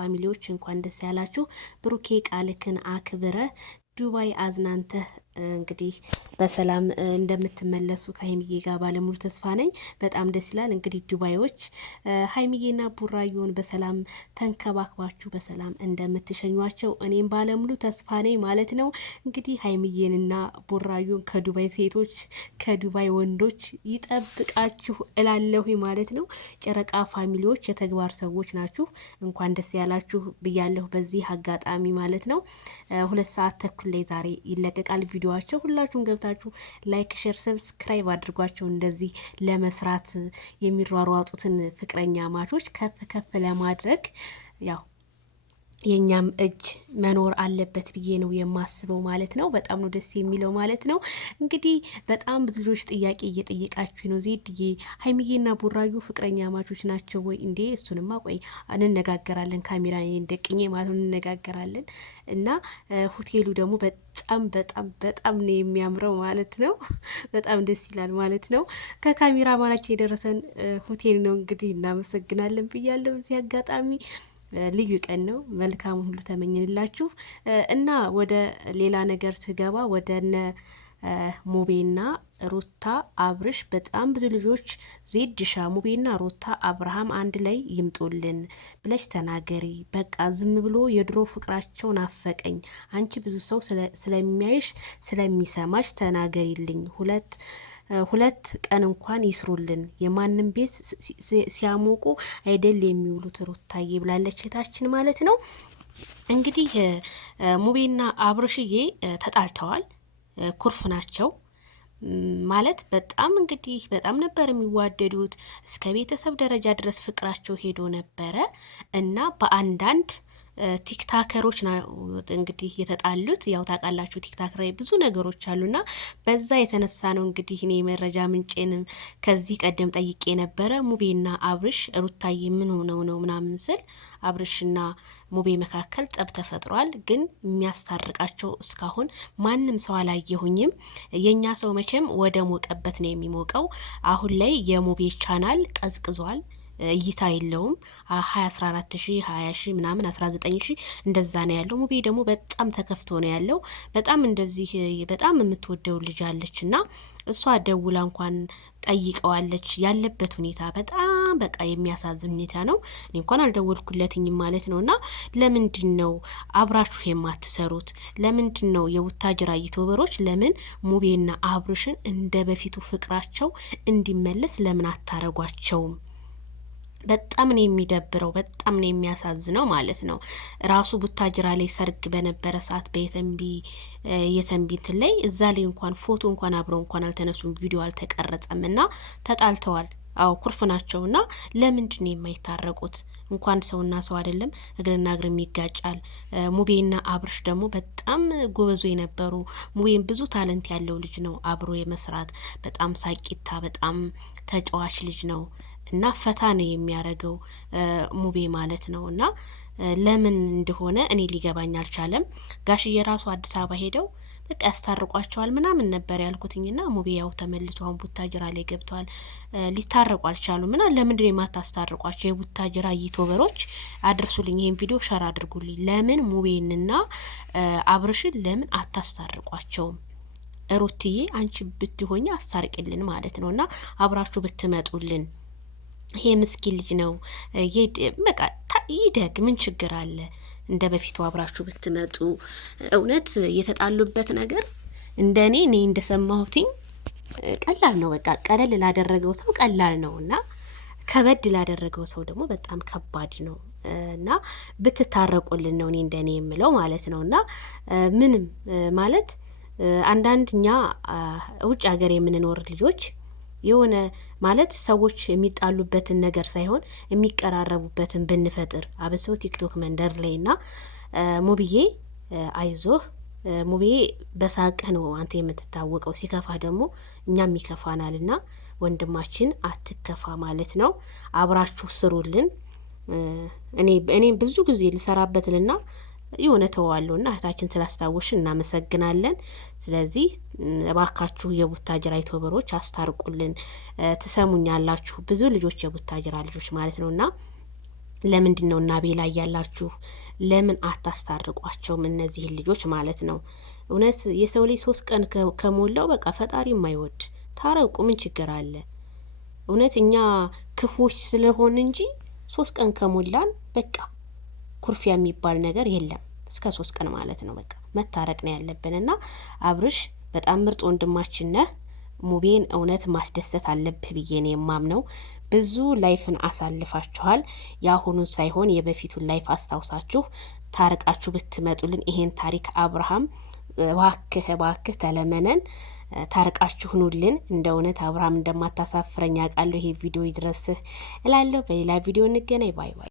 ፋሚሊዎች እንኳን ደስ ያላችሁ። ብሩኬ ቃልክን አክብረ ዱባይ አዝናንተህ እንግዲህ በሰላም እንደምትመለሱ ከሀይሚዬ ጋር ባለሙሉ ተስፋ ነኝ። በጣም ደስ ይላል። እንግዲህ ዱባዮች ሀይሚዬና ቡራዩን በሰላም ተንከባክባችሁ በሰላም እንደምትሸኟቸው እኔም ባለሙሉ ተስፋ ነኝ ማለት ነው። እንግዲህ ሀይሚዬንና ቡራዩን ከዱባይ ሴቶች ከዱባይ ወንዶች ይጠብቃችሁ እላለሁ ማለት ነው። ጨረቃ ፋሚሊዎች የተግባር ሰዎች ናችሁ። እንኳን ደስ ያላችሁ ብያለሁ በዚህ አጋጣሚ ማለት ነው። 2 ሰዓት ተኩል ላይ ዛሬ ይለቀቃል ቪዲዮአቸው። ሁላችሁም ገብታችሁ ላይክ፣ ሼር፣ ሰብስክራይብ አድርጓቸው። እንደዚህ ለመስራት የሚሯሯጡትን ፍቅረኛ ማቾች ከፍ ከፍ ለማድረግ ያው የኛም እጅ መኖር አለበት ብዬ ነው የማስበው ማለት ነው። በጣም ነው ደስ የሚለው ማለት ነው። እንግዲህ በጣም ብዙ ልጆች ጥያቄ እየጠየቃችሁ ነው። ዜድዬ ሀይሚዬና ቡራዩ ፍቅረኛ ማቾች ናቸው ወይ እንዴ? እሱንማ ቆይ እንነጋገራለን። ካሜራ እንደቅኜ ማለት እንነጋገራለን። እና ሆቴሉ ደግሞ በጣም በጣም በጣም ነው የሚያምረው ማለት ነው። በጣም ደስ ይላል ማለት ነው። ከካሜራ ማናችን የደረሰን ሆቴል ነው። እንግዲህ እናመሰግናለን ብያለሁ በዚህ አጋጣሚ። ልዩ ቀን ነው። መልካም ሁሉ ተመኝንላችሁ እና ወደ ሌላ ነገር ስገባ ወደነ ሙቤና ሩታ አብርሽ በጣም ብዙ ልጆች ዜድሻ ሙቤና ሩታ አብርሃም አንድ ላይ ይምጡልን ብለሽ ተናገሪ። በቃ ዝም ብሎ የድሮ ፍቅራቸው ናፈቀኝ። አንቺ ብዙ ሰው ስለሚያይሽ ስለሚሰማሽ ተናገሪልኝ። ሁለት ቀን እንኳን ይስሩልን። የማንም ቤት ሲያሞቁ አይደል የሚውሉት ሩታዬ ብላለች እህታችን ማለት ነው። እንግዲህ ሙቤና አብርሽዬ ተጣልተዋል። ኩርፍ ናቸው ማለት በጣም እንግዲህ በጣም ነበር የሚዋደዱት። እስከ ቤተሰብ ደረጃ ድረስ ፍቅራቸው ሄዶ ነበረ እና በአንዳንድ ቲክታከሮች እንግዲህ የተጣሉት። ያው ታውቃላችሁ ቲክታክ ላይ ብዙ ነገሮች አሉና በዛ የተነሳ ነው እንግዲህ እኔ መረጃ ምንጬንም ከዚህ ቀደም ጠይቄ ነበረ። ሙቤና አብርሽ ሩታዬ ምን ሆነው ነው ምናምን ስል አብርሽና ሙቤ መካከል ጠብ ተፈጥሯል። ግን የሚያስታርቃቸው እስካሁን ማንም ሰው አላየሁኝም። የኛ ሰው መቼም ወደ ሞቀበት ነው የሚሞቀው። አሁን ላይ የሙቤ ቻናል ቀዝቅዟል። እይታ የለውም። 14,000 20,000 ምናምን 19,000 እንደዛ ነው ያለው። ሙቤ ደግሞ በጣም ተከፍቶ ነው ያለው። በጣም እንደዚህ በጣም የምትወደው ልጅ አለችና እሷ ደውላ እንኳን ጠይቀዋለች። ያለበት ሁኔታ በጣም በቃ የሚያሳዝን ሁኔታ ነው። እኔ እንኳን አልደወልኩለትኝም ማለት ነውና ለምንድን ነው አብራችሁ የማትሰሩት? ለምንድን ነው የቡታጅራ ዩቲዩበሮች ለምን ሙቤና አብርሽን እንደ በፊቱ ፍቅራቸው እንዲመለስ ለምን አታረጓቸውም? በጣም ነው የሚደብረው። በጣም ነው የሚያሳዝነው ማለት ነው። ራሱ ቡታጅራ ላይ ሰርግ በነበረ ሰዓት የተንቢት ላይ እዛ ላይ እንኳን ፎቶ እንኳን አብረው እንኳን አልተነሱም፣ ቪዲዮ አልተቀረጸም እና ተጣልተዋል። አዎ ኩርፍ ናቸውና ለምንድን ነው የማይታረቁት? እንኳን ሰውና ሰው አይደለም እግርና እግርም ይጋጫል። ሙቤና አብርሽ ደግሞ በጣም ጎበዞ የነበሩ ሙቤን ብዙ ታለንት ያለው ልጅ ነው። አብሮ የመስራት በጣም ሳቂታ በጣም ተጫዋች ልጅ ነው እና ፈታ ነው የሚያረገው ሙቤ ማለት ነው። እና ለምን እንደሆነ እኔ ሊገባኝ አልቻለም። ጋሽዬ ራሱ አዲስ አበባ ሄደው በቃ ያስታርቋቸዋል ምናምን ነበር ያልኩትኝና ሙቤ ያው ተመልሶ አሁን ቡታጅራ ላይ ገብቷል። ሊታረቁ አልቻሉም። እና ለምንድን ነው የማታስታርቋቸው? የቡታጅራ ዩቲዩበሮች አድርሱልኝ፣ ይሄን ቪዲዮ ሸር አድርጉልኝ። ለምን ሙቤንና አብርሽን ለምን አታስታርቋቸውም? ሩትዬ አንቺ ብትሆኚ አስታርቂልን ማለት ነውና አብራችሁ ብትመጡልን። ይሄ ምስኪን ልጅ ነው። በቃ ይደግ፣ ምን ችግር አለ? እንደ በፊቱ አብራችሁ ብትመጡ። እውነት የተጣሉበት ነገር እኔ እንደሰማሁትኝ ቀላል ነው። በቃ ቀለል ላደረገው ሰው ቀላል ነው እና ከበድ ላደረገው ሰው ደግሞ በጣም ከባድ ነው እና ብትታረቁልን ነው እኔ እንደኔ የምለው ማለት ነው። እና ምንም ማለት አንዳንድኛ ውጭ ሀገር የምንኖር ልጆች የሆነ ማለት ሰዎች የሚጣሉበትን ነገር ሳይሆን የሚቀራረቡበትን ብንፈጥር አብሶ ቲክቶክ መንደር ላይና ሙብዬ አይዞህ ሙቤ በሳቅህ ነው አንተ የምትታወቀው። ሲከፋ ደግሞ እኛም ይከፋናልና ወንድማችን አትከፋ ማለት ነው። አብራችሁ ስሩልን። እኔ ብዙ ጊዜ ልሰራበትና የሆነ ተዋለውና እህታችን ስላስታወሽን እናመሰግናለን። ስለዚህ እባካችሁ የቡታጅራ ዩቲዩበሮች አስታርቁልን። ትሰሙኛላችሁ ብዙ ልጆች የቡታጅራ ልጆች ማለት ነውና ለምንድን ነው እና ቤላ እያላችሁ ለምን አታስታርቋቸውም? እነዚህን ልጆች ማለት ነው። እውነት የሰው ልጅ 3 ቀን ከሞላው በቃ ፈጣሪ የማይወድ ታረቁ፣ ምን ችግር አለ? እውነት እኛ ክፎች ስለሆን እንጂ 3 ቀን ከሞላን በቃ ኩርፊያ የሚባል ነገር የለም። እስከ 3 ቀን ማለት ነው። በቃ መታረቅ ነው ያለብን እና አብርሽ በጣም ምርጥ ወንድማችን ነህ። ሙቤን እውነት ማስደሰት አለብህ ብዬ ነው የማምነው። ብዙ ላይፍን አሳልፋችኋል። የአሁኑን ሳይሆን የበፊቱን ላይፍ አስታውሳችሁ ታርቃችሁ ብትመጡልን ይሄን ታሪክ አብርሃም እባክህ እባክህ ተለመነን ታርቃችሁ ኑልን። እንደ እውነት አብርሃም እንደማታሳፍረኝ አውቃለሁ። ይሄ ቪዲዮ ይድረስህ እላለሁ። በሌላ ቪዲዮ እንገናኝ። ባይ ባይ።